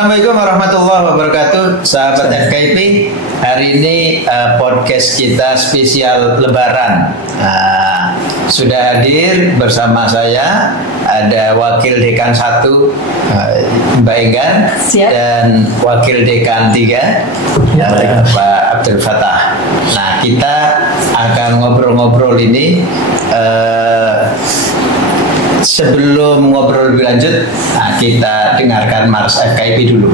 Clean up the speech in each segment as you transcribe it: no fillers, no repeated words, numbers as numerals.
Assalamualaikum warahmatullahi wabarakatuh, sahabat FKIP. Hari ini podcast kita spesial Lebaran. Sudah hadir bersama saya ada Wakil Dekan 1 Mbak Enggar dan Wakil Dekan 3 Pak Abdul Fattah. Nah, kita akan ngobrol-ngobrol ini. Sebelum ngobrol lebih lanjut, kita dengarkan Mars FKIP dulu.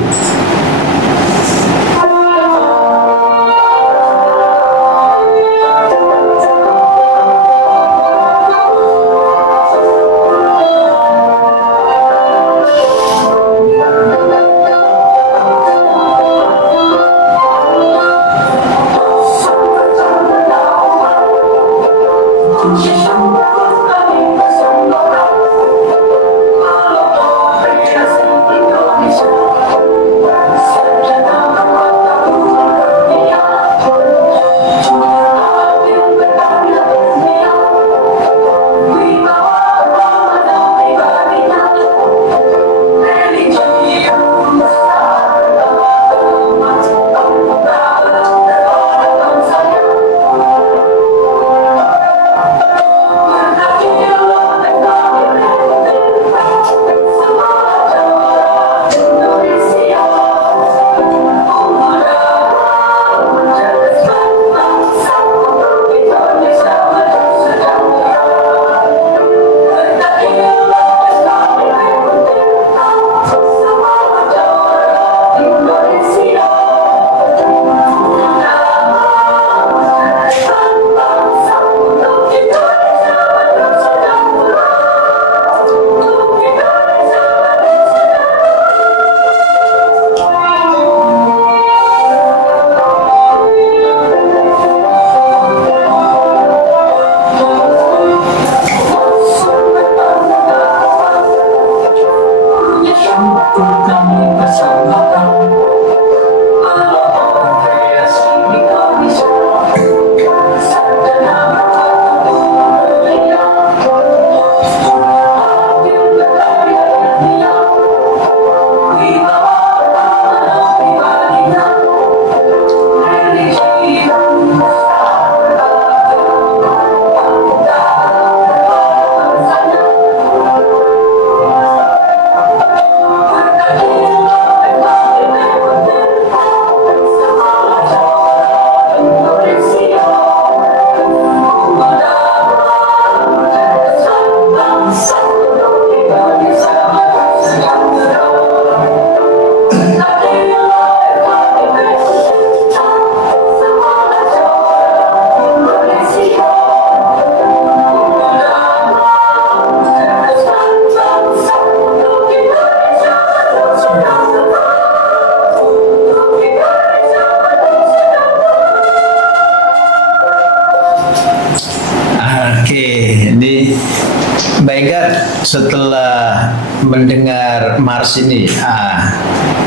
Setelah mendengar Mars ini,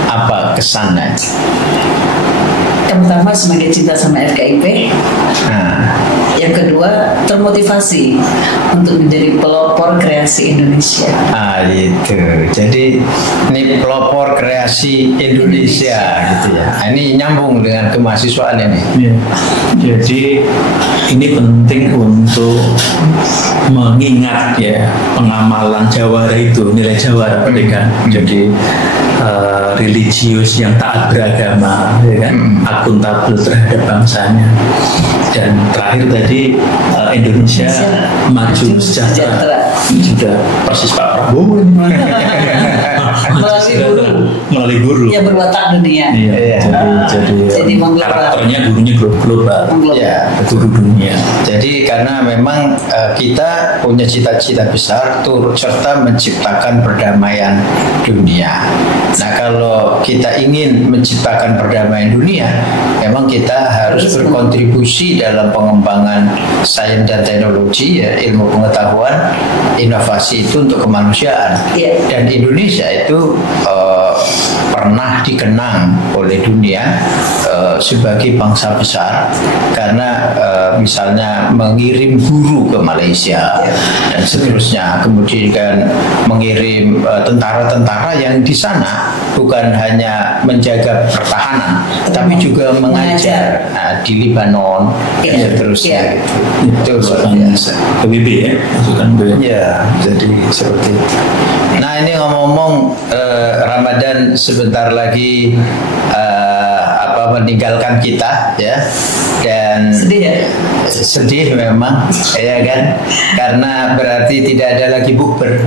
apa kesannya? Yang pertama semakin cinta sama FKIP. Yang kedua termotivasi untuk menjadi pelopor kreasi Indonesia. Itu. Jadi ini pelopor kreasi Indonesia gitu ya. Ini nyambung dengan kemahasiswaan ini. Ya. Jadi ini penting untuk mengingat ya pengamalan jawara itu, nilai jawara pendidikan. Jadi religius yang taat beragama, ya kan, akuntabel terhadap bangsanya, dan terakhir tadi Indonesia maju sejahtera. Sudah persis Pak Prabowo melalui guru yang berwatak dunia. Jadi karakternya gurunya global. Ya, guru dunia. Jadi karena memang kita punya cita-cita besar turut serta menciptakan perdamaian dunia. Nah, kalau kita ingin menciptakan perdamaian dunia, memang kita harus berkontribusi dalam pengembangan sains dan teknologi, ya, ilmu pengetahuan, inovasi itu untuk kemanusiaan. Dan Indonesia itu pernah dikenang oleh dunia sebagai bangsa besar, karena misalnya mengirim guru ke Malaysia dan seterusnya, kemudian kan mengirim tentara-tentara yang di sana bukan hanya menjaga pertahanan, tapi juga mengajar di Lebanon dan seterusnya. Itu luar biasa. PBB ya, pasukan PBB. Ya, jadi seperti itu. Nah, ini ngomong-ngomong, Ramadan sebentar lagi meninggalkan kita, ya, dan sedih ya? Sedih memang, ya kan, karena berarti tidak ada lagi bukber.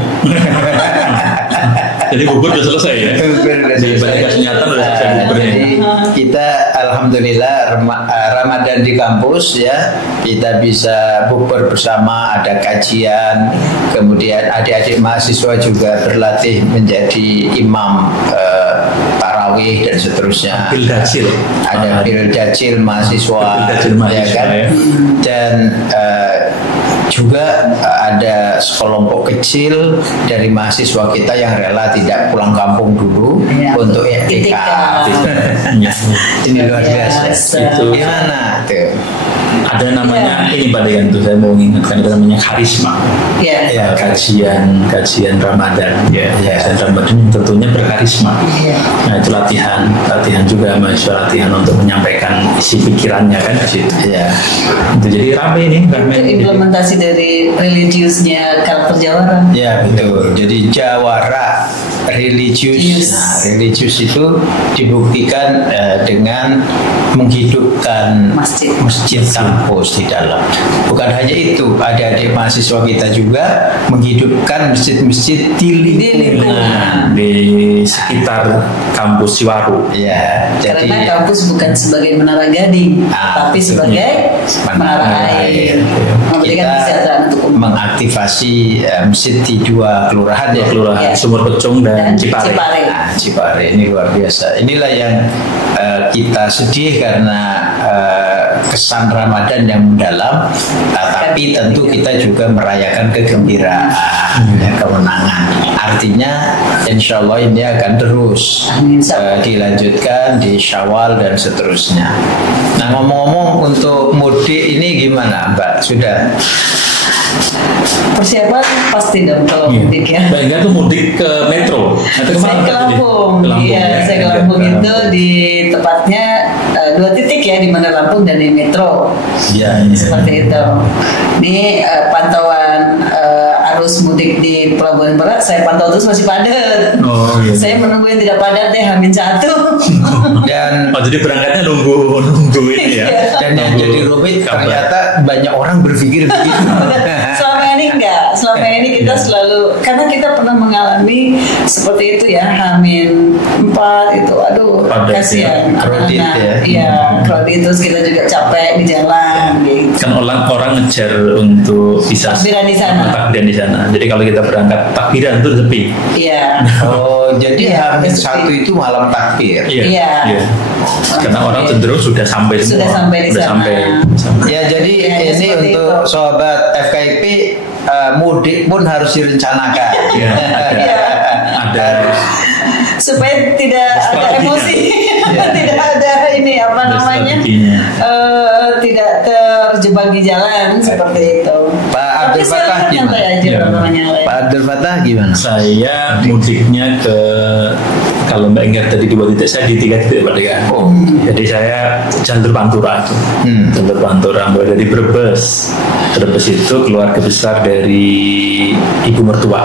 Jadi bubur sudah selesai ya? Bubur sudah selesai. Jadi kita alhamdulillah Ramadan di kampus, ya, kita bisa bubur bersama, ada kajian, kemudian adik-adik mahasiswa juga berlatih menjadi imam tarawih dan seterusnya. Bildacil. Ada bildacil mahasiswa, ya kan? Ya. Dan juga ada sekelompok kecil dari mahasiswa kita yang rela tidak pulang kampung dulu untuk iktikaf. Ini luar biasa. Itu gimana tuh? Ada namanya ini Pak Degan tuh, saya mau ingatkan, itu namanya karisma. Ya, kajian Ramadan. Kajian Ramadan tentunya berkarisma. Nah, itu latihan juga, mahasiswa latihan untuk menyampaikan isi pikirannya kan di situ. Itu jadi rame nih, implementasi dari religiusnya karakter Jawara. Ya, betul. Jadi Jawara religius. Nah, religius itu dibuktikan dengan menghidupkan masjid kampus di dalam. Bukan hanya itu, ada adik mahasiswa kita juga menghidupkan masjid-masjid di lingkungan di sekitar kampus Siwaru. Ya, jadi karena kampus bukan sebagai menara gading, tapi sebagai menara air. Kita mengaktifasi masjid di 2 kelurahan, ya, kelurahan Sumur Pecung dan Cipare. Cipare ini luar biasa. Inilah yang kita sedih karena kesan Ramadan yang mendalam, tapi tentu kita juga merayakan kegembiraan, kemenangan. Artinya insya Allah ini akan terus dilanjutkan di Syawal dan seterusnya. Nah, ngomong-ngomong untuk mudik ini gimana, Mbak? Sudah persiapan pasti dong kalau mudik ya. Enggak tuh mudik ke metro. Saya ke Lampung. Iya, saya ke Lampung itu di tepatnya 2 titik ya, di mana Lampung dan di metro. Iya. Seperti itu. Ini pantauan arus mudik di Pelabuhan Merak saya pantau terus masih padat. Saya menunggu yang tidak padat deh, H-1. Dan jadi berangkatnya nunggu ini ya. Dan yang jadi rumit ternyata banyak orang berpikir begitu. Selama ini kita selalu, karena kita pernah mengalami seperti itu ya, H-4 itu, aduh kasihan. Kredit ya. Iya, kredit, terus kita juga capek di jalan. Gitu. Kan orang ngejar untuk bisa takbiran di sana. Jadi kalau kita berangkat takbiran itu sepi. Iya. Oh, jadi H-1 itu malam takbir. Iya. Karena orang cenderung sudah sampai semua. Sudah sampai di sana. Ya, jadi ini untuk sobat FKIP, mudik pun harus direncanakan. Ada supaya tidak ada emosi, tidak ada ini tidak terjebak di jalan seperti itu. Pak Abdul Fattah gimana? Pak Abdul Fattah gimana? Saya mudiknya ke, kalau Mbak ingat tadi 2 titik, saya di 3 titik Pak Dekan. Jadi saya jalur Pantura itu. Jalur Pantura mulai dari Brebes itu keluarga besar dari ibu mertua,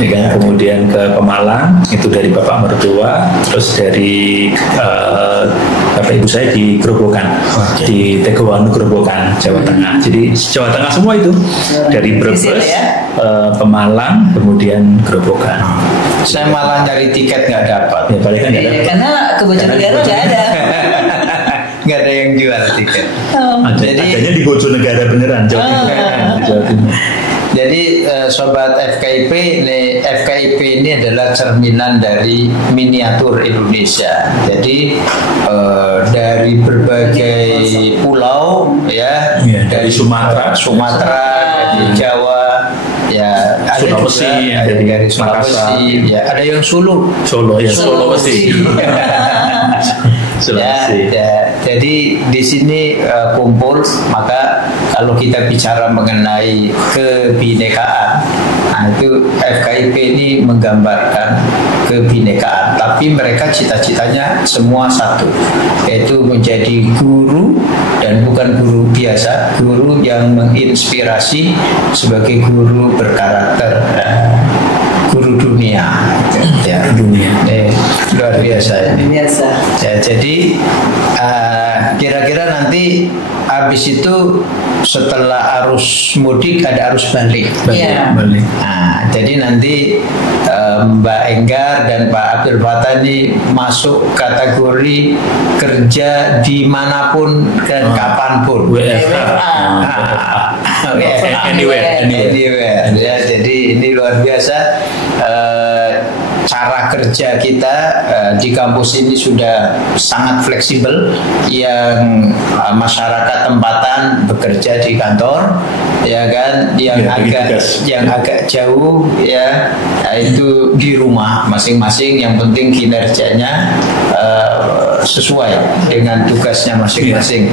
ya kan? Kemudian ke Pemalang itu dari bapak mertua, terus dari bapak ibu saya di Grobogan, di Tegowanu Grobogan, Jawa Tengah. Jadi Jawa Tengah semua itu dari Brebes, Pemalang, kemudian Grobogan. Saya malah cari tiket nggak dapat. Ya, paling kan karena ke Bojonegoro nggak ada. Nggak ada yang jual tiket. Jadi adanya di Bojonegoro beneran, Jawa Timur. Jadi sobat FKIP ini adalah cerminan dari miniatur Indonesia. Jadi dari berbagai pulau ya, dari Sumatera, dari Jawa, ya ada Sulawesi, dari Sulawesi, ya ada yang Sulawesi. Sulawesi. Jadi di sini kumpul, maka kalau kita bicara mengenai kebinekaan, nah itu FKIP ini menggambarkan kebinekaan. Tapi mereka cita-citanya semua satu, yaitu menjadi guru, dan bukan guru biasa, guru yang menginspirasi sebagai guru berkarakter, guru dunia. Ya, dunia. Luar biasa ini. Biasa. Ya, jadi kira-kira nanti habis itu setelah arus mudik ada arus balik. Balik. Nah, jadi nanti Mbak Enggar dan Pak Abdul Fattah ini masuk kategori kerja dimanapun dan kapanpun. Anywhere. Ya, jadi ini luar biasa. Cara kerja kita di kampus ini sudah sangat fleksibel, yang masyarakat tempatan bekerja di kantor, ya kan, yang agak jauh ya itu di rumah masing-masing, yang penting kinerjanya sesuai dengan tugasnya masing-masing.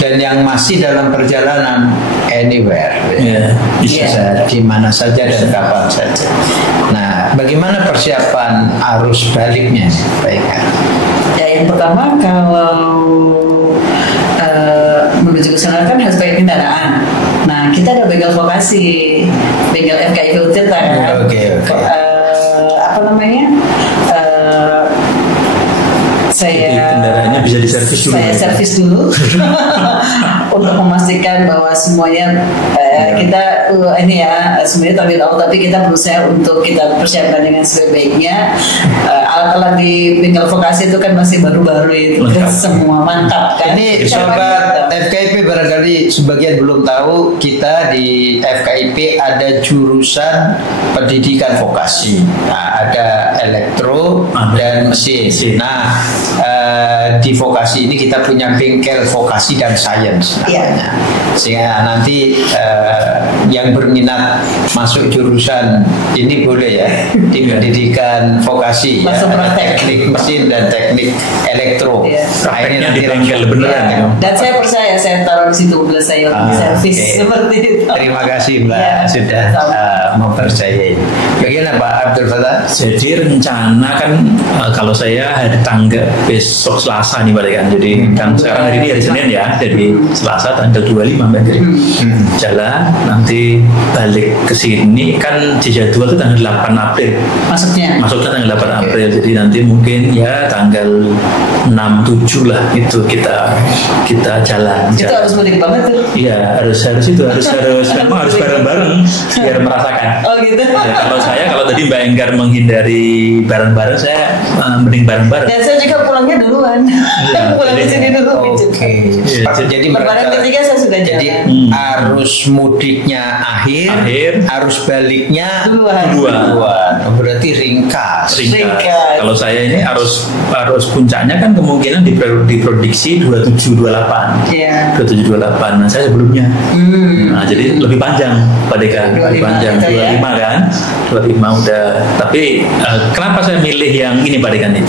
Dan yang masih dalam perjalanan anywhere, bisa di mana saja dan kapan saja. Nah, bagaimana persiapan arus baliknya, Baik? Ya, yang pertama kalau menuju ke sana kan harus pakai kendaraan. Nah, kita ada begal vokasi, begal FKIP Utirta kan. Apa namanya? Saya kendaraannya bisa diservis dulu. Saya servis dulu untuk memastikan bahwa semuanya kita ini ya sebenarnya tahu, tapi kita berusaha untuk kita persiapkan dengan sebaik-baiknya. Alat-alat di bengkel vokasi itu kan masih baru-baru itu, semua mantap kan. Ini sobat FKIP barangkali sebagian belum tahu, kita di FKIP ada jurusan pendidikan vokasi. Nah, ada elektro dan mesin. Nah, di vokasi ini kita punya bengkel vokasi dan sains namanya. Sehingga nanti yang berminat masuk jurusan ini boleh ya di pendidikan vokasi ya, teknik mesin dan teknik elektro. Prakteknya di bengkel beneran. Dan saya percaya, saya taruh di situ bila saya servis seperti itu. Terima kasih Mbak sudah mempercayai. Bagaimana Pak Abdul Fattah? Jadi rencana kan kalau saya hari tanggal besok Selasa nih Pak kan. Jadi kan sekarang hari ini hari Senin ya. Jadi Selasa tanggal 25 Mbak. Jalan nanti balik ke sini kan di jadwal itu tanggal 8 April. Masuknya tanggal 8 April. Jadi nanti mungkin ya tanggal 6-7 lah itu kita jalan. Itu harus mudik banget tuh. Iya, harus itu memang harus bareng-bareng biar merasakan. Oh gitu. Ya, kalau tadi Mbak Enggar menghindari bareng-bareng, saya mending bareng-bareng. Dan saya juga pulangnya duluan. Pulang ke sini dulu. Jadi lebaran ketiga saya sudah jalan. Jadi arus mudiknya akhir, arus baliknya duluan. Berarti ringkas. Kalau saya ini arus puncaknya kan kemungkinan diprediksi 27-28. 27-28. Nah, saya sebelumnya. Nah, jadi lebih panjang Pak Deka, lebih panjang 25 kan. 25 udah. Tapi kenapa saya milih yang ini Pak Deka nih?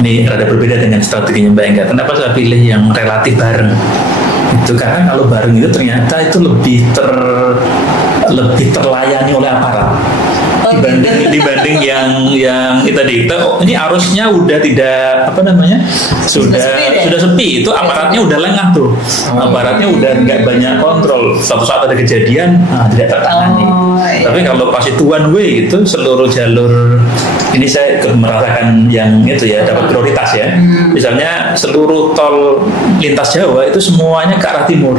Ini rada berbeda dengan strateginya Mbak Enggar. Kenapa saya pilih yang relatif bareng? Itu karena kalau bareng itu ternyata itu lebih terlayani oleh aparat. Dibanding yang itu tadi ini arusnya udah tidak sudah sepi, itu aparatnya udah lengah tuh, aparatnya udah nggak banyak kontrol, suatu saat ada kejadian tidak tertangani. Tapi kalau pas itu one way itu seluruh jalur ini saya merasakan yang itu ya dapat prioritas ya. Misalnya seluruh tol lintas Jawa itu semuanya ke arah timur.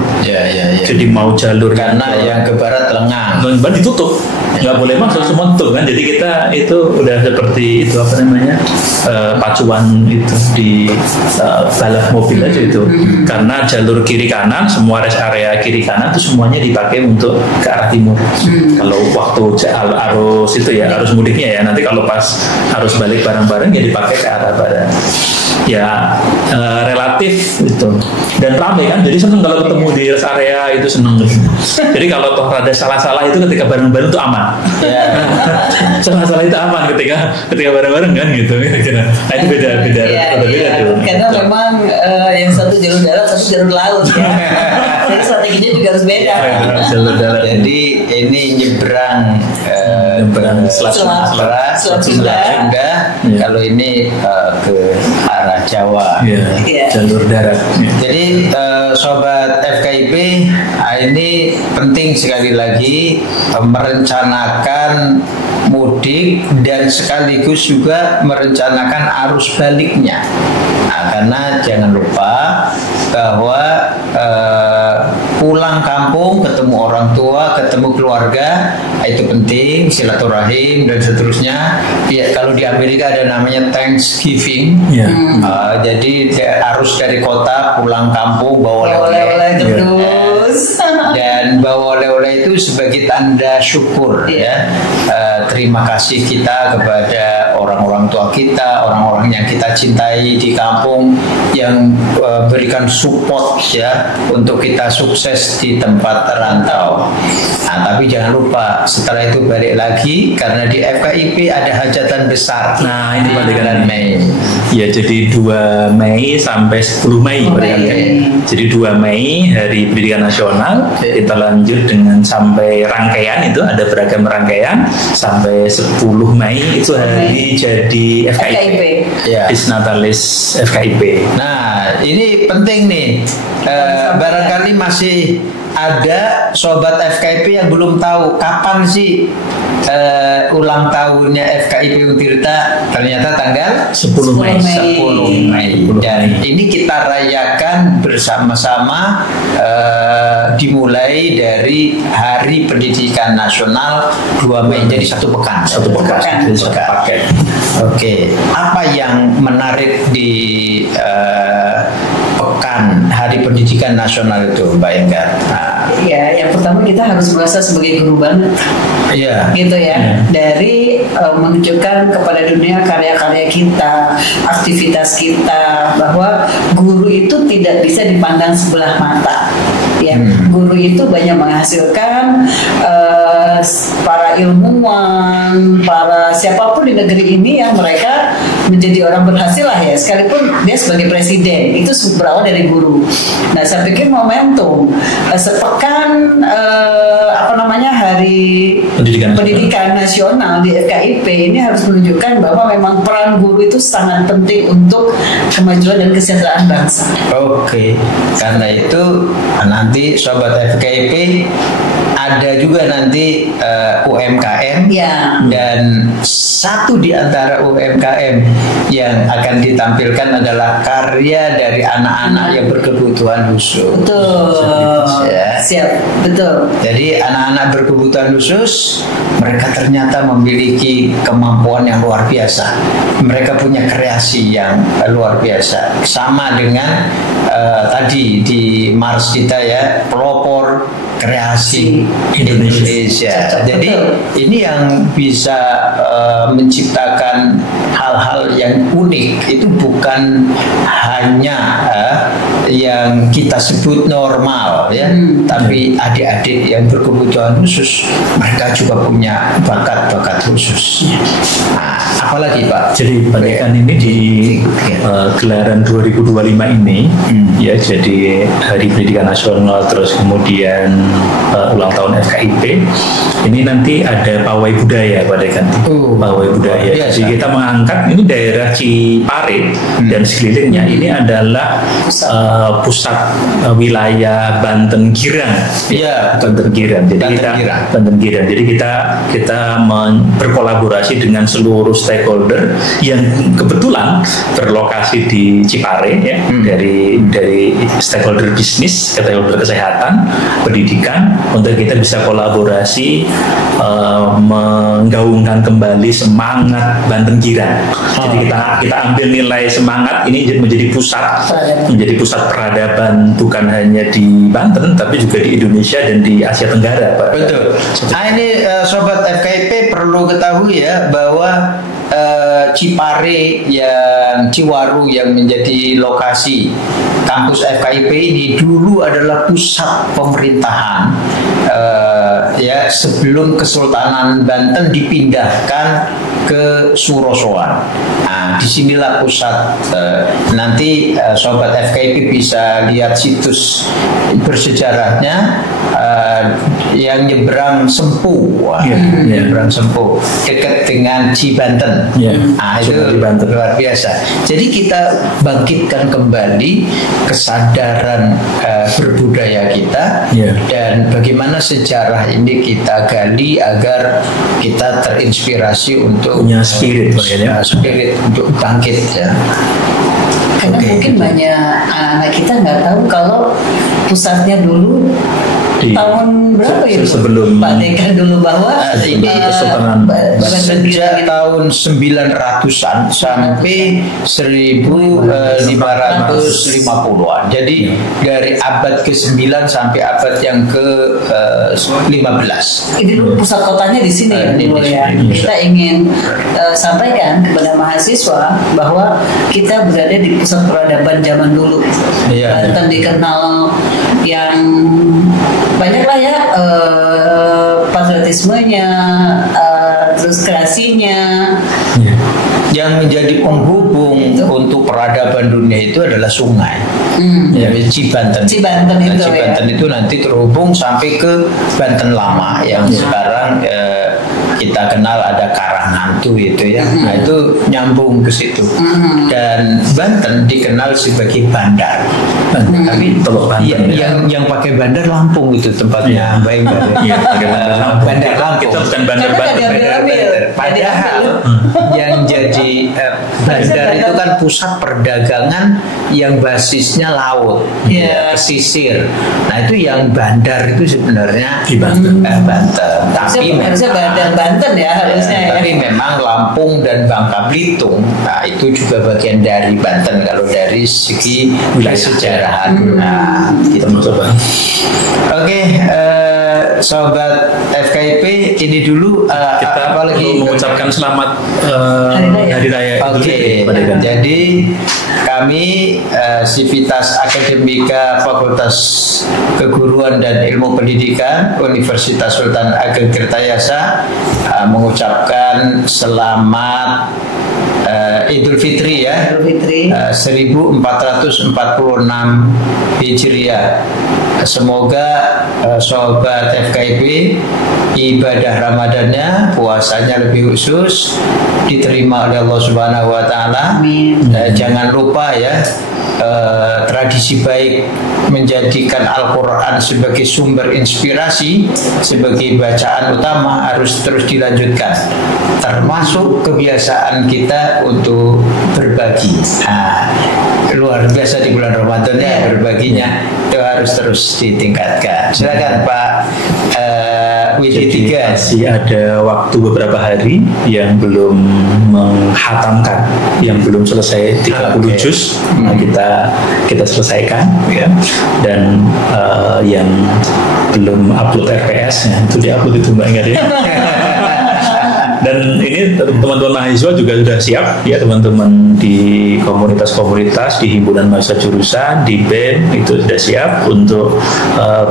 Jadi mau jalur karena yang ke barat lengang, ditutup, nggak boleh masuk, semua tutup kan. Jadi kita itu udah seperti itu pacuan itu di balap mobil aja itu. Karena jalur kiri kanan, semua rest area kiri kanan itu semuanya dipakai untuk ke arah timur. Kalau waktu arus itu ya arus mudiknya ya, nanti kalau pas arus balik bareng-bareng ya dipakai ke arah barat. ya relatif itu, dan ramai kan, jadi seneng kalau ketemu di rest area itu seneng. Jadi kalau toh ada salah-salah itu ketika bareng-bareng itu aman. Salah-salah itu aman ketika bareng-bareng kan gitu. Nah itu beda tuh. Karena memang yang satu jalur darat, satu jalur laut ya. Jadi strateginya juga harus beda. Jalur darat. Jadi ini nyebrang Selat Sunda. Kalau ini ke arah Jawa. Jalur darat. Jadi sobat FKIP, ini penting sekali lagi merencanakan mudik dan sekaligus juga merencanakan arus baliknya. Nah, karena jangan lupa bahwa pulang kampung, ketemu orang tua, ketemu keluarga, itu penting, silaturahim dan seterusnya. Ya, kalau di Amerika ada namanya Thanksgiving. Jadi harus dari kota pulang kampung bawa oleh-oleh terus. Dan bawa oleh-oleh itu sebagai tanda syukur ya. Terima kasih kita kepada orang-orang tua kita, orang-orang yang kita cintai di kampung yang berikan support ya untuk kita sukses di tempat rantau. Nah, tapi jangan lupa setelah itu balik lagi karena di FKIP ada hajatan besar. Nah, ini pada bulan Mei. Ya, jadi 2 Mei sampai 10 Mei Jadi 2 Mei Hari Pendidikan Nasional, kita lanjut dengan sampai rangkaian itu ada beragam rangkaian sampai 10 Mei itu hari jadi FKIP. Disnatalis FKIP. Nah, ini penting nih. Barangkali masih ada sobat FKIP yang belum tahu kapan sih ulang tahunnya FKIP Untirta. Ternyata tanggal 10 Mei. 10 Mei. Dan ini kita rayakan bersama-sama dimulai dari Hari Pendidikan Nasional 2 Mei. Jadi satu pekan. Satu paket. Oke. Apa yang menarik di pekan Hari Pendidikan Nasional itu, Mbak Enggar? Ya, yang pertama kita harus merasa sebagai guru banget. Gitu ya. Dari menunjukkan kepada dunia karya-karya kita, aktivitas kita, bahwa guru itu tidak bisa dipandang sebelah mata. Ya, guru itu banyak menghasilkan para ilmuwan, para siapapun di negeri ini yang mereka menjadi orang berhasil lah ya, sekalipun dia sebagai presiden itu berawal dari guru. Nah, saya pikir momentum sepekan Hari Pendidikan Nasional di FKIP ini harus menunjukkan bahwa memang peran guru itu sangat penting untuk kemajuan dan kesejahteraan bangsa. Oke, karena itu nanti sobat FKIP ada juga nanti UMKM dan satu di antara UMKM yang akan ditampilkan adalah karya dari anak-anak yang berkebutuhan khusus. Betul. Siap, betul. Jadi anak-anak berkebutuhan khusus, mereka ternyata memiliki kemampuan yang luar biasa. Mereka punya kreasi yang luar biasa. Sama dengan tadi di Mars kita ya, pelopor kreasi Indonesia. Jadi ini yang bisa menciptakan hal-hal yang unik. Itu bukan hanya yang kita sebut normal ya, tapi adik-adik yang berkebutuhan khusus mereka juga punya bakat-bakat khusus. Nah, apalagi Pak? Jadi pendidikan ini di gelaran 2025 ini ya, jadi Hari Pendidikan Nasional, terus kemudian ulang tahun FKIP ini nanti ada pawai budaya pada ganti pawai budaya. Jadi kita mengangkat ini daerah Cipare dan sekelilingnya ini adalah pusat wilayah Banten Girang. Banten Girang. Jadi kita berkolaborasi dengan seluruh stakeholder yang kebetulan berlokasi di Cipare ya, dari stakeholder bisnis, stakeholder kesehatan, pendidikan, untuk kita bisa kolaborasi menggaungkan kembali semangat Banten Girang. Jadi kita ambil nilai semangat ini menjadi pusat peradaban bukan hanya di Banten tapi juga di Indonesia dan di Asia Tenggara, Pak. Betul. Nah, ini sobat FKIP perlu ketahui ya bahwa Cipare yang Ciwaru yang menjadi lokasi kampus FKIP ini dulu adalah pusat pemerintahan ya sebelum Kesultanan Banten dipindahkan ke Surosoan. Nah, disinilah pusat. Nanti sobat FKIP bisa lihat situs bersejarahnya yang nyebrang Sempu, nyebrang Sempu dekat dengan Cibanten. Nah, itu luar biasa. Jadi kita bangkitkan kembali kesadaran berbudaya kita dan bagaimana sejarah ini kita gali agar kita terinspirasi untuk punya spirit untuk bangkit ya. Karena mungkin banyak anak kita nggak tahu kalau pusatnya dulu tahun berapa ya sebelum Pak Deka dulu bahwa ini sejak tahun 900-an sampai 1550-an. Jadi dari abad ke-9 sampai abad yang ke-15. Ini dulu pusat kotanya di sini dulu ya. Kita ingin sampaikan kepada mahasiswa bahwa kita berada di pusat peradaban zaman dulu. Banten dikenal yang banyaklah ya patriotismenya, terus kreasinya. Yang menjadi penghubung untuk peradaban dunia itu adalah sungai. Cibanten. Cibanten itu nanti terhubung sampai ke Banten Lama yang sekarang kita kenal ada Karanghantu itu ya. Nah itu nyambung ke situ. Dan Banten dikenal sebagai bandar. Tapi yang pakai bandar Lampung itu tempatnya baik bandar Lampung. Kita bukan bandar Padahal yang jadi bandar itu kan pusat perdagangan yang basisnya laut, pesisir. Nah itu yang bandar itu sebenarnya di Banten. Tapi harusnya bandar Banten ya harusnya. Tapi memang Lampung dan Bangka Belitung, nah itu juga bagian dari Banten kalau dari segi kesejarahan. Nah, gitu. Oke, sobat FKIP, ini dulu kita apalagi mengucapkan selamat Hari Raya. Oke, jadi kami Sivitas Akademika Fakultas Keguruan dan Ilmu Pendidikan Universitas Sultan Ageng Tirtayasa mengucapkan selamat Idul Fitri ya, 1446 Hijriah. Semoga sobat FKIP ibadah Ramadannya, puasanya lebih khusus diterima oleh Allah Subhanahu wa taala. Jangan lupa ya, tradisi baik menjadikan Al-Quran sebagai sumber inspirasi, sebagai bacaan utama harus terus dilanjutkan, termasuk kebiasaan kita untuk berbagi. Nah, luar biasa di bulan Ramadan ya, berbaginya itu harus terus ditingkatkan. Silakan Pak Widi Tiga. Masih ada waktu beberapa hari yang belum menghatamkan, yang belum selesai 30 juz. Nah, kita selesaikan ya. Dan yang belum upload RPS-nya itu diupload itu Mbak Ingat ya. Dan ini teman-teman mahasiswa juga sudah siap ya, teman-teman di komunitas-komunitas, di himpunan mahasiswa jurusan, di BEM itu sudah siap untuk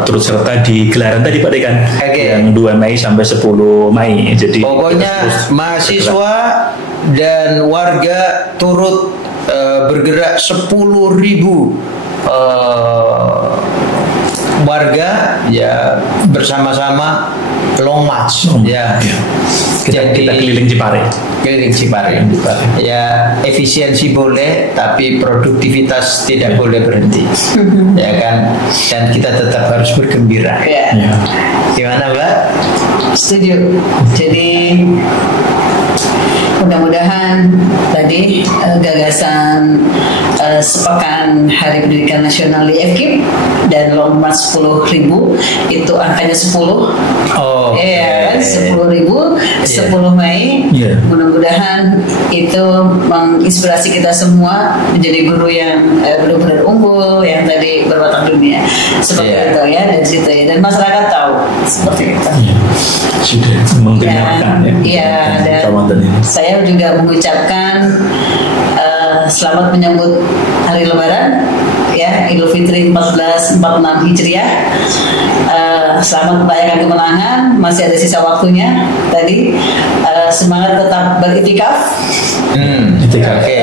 turut serta di gelaran tadi Pak Dekan, yang 2 Mei sampai 10 Mei. Jadi pokoknya mahasiswa dan warga turut bergerak 10.000 warga ya bersama-sama long march ya. Kita keliling Cipare. Ya, efisiensi boleh tapi produktivitas tidak boleh berhenti. Ya kan? Dan kita tetap harus bergembira. Gimana Mbak? Setuju. Jadi mudah-mudahan tadi gagasan sepekan Hari Pendidikan Nasional di FKIP dan long march 10.000 itu angkanya 10. Iya, 10.000 10 Mei. Mudah-mudahan itu menginspirasi kita semua menjadi guru yang benar-benar unggul, yang tadi berbatang dunia. Seperti itu ya, dari situ ya. Dan masyarakat tahu seperti itu. Ya, sudah menggenapkan Dan Ramadan ini. Saya juga mengucapkan selamat menyambut hari Lebaran, ya, Idul Fitri 1446 Hijriah. Selamat merayakan kemenangan, masih ada sisa waktunya. Tadi semangat tetap beriktikaf. Oke.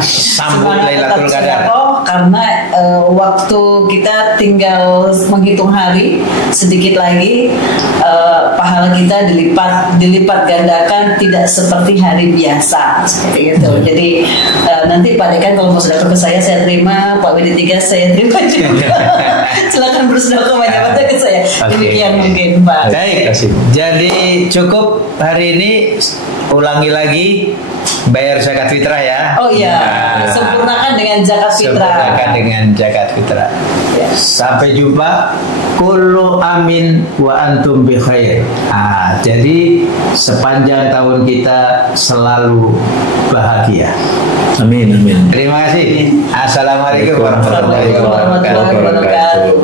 Sambut Lailatul Qadar. Karena waktu kita tinggal menghitung hari, sedikit lagi pahala kita dilipat gandakan, tidak seperti hari biasa seperti itu. Jadi nanti Pak Dekan kalau mau sedekah ke saya terima, Pak WD3 saya terima juga. Silakan bersedekah banyak-banyak ke saya. Demikian mungkin Pak. Baik. Jadi cukup hari ini, ulangi lagi bayar zakat fitrah ya. Oh iya, sempurnakan dengan zakat fitrah. Sempurnakan dengan zakat fitrah. Ya. Sampai jumpa. Kullu amin wa antum bi khair. Jadi sepanjang tahun kita selalu bahagia. Amin, amin. Terima kasih. Assalamualaikum warahmatullahi Warahmatullahi wabarakatuh.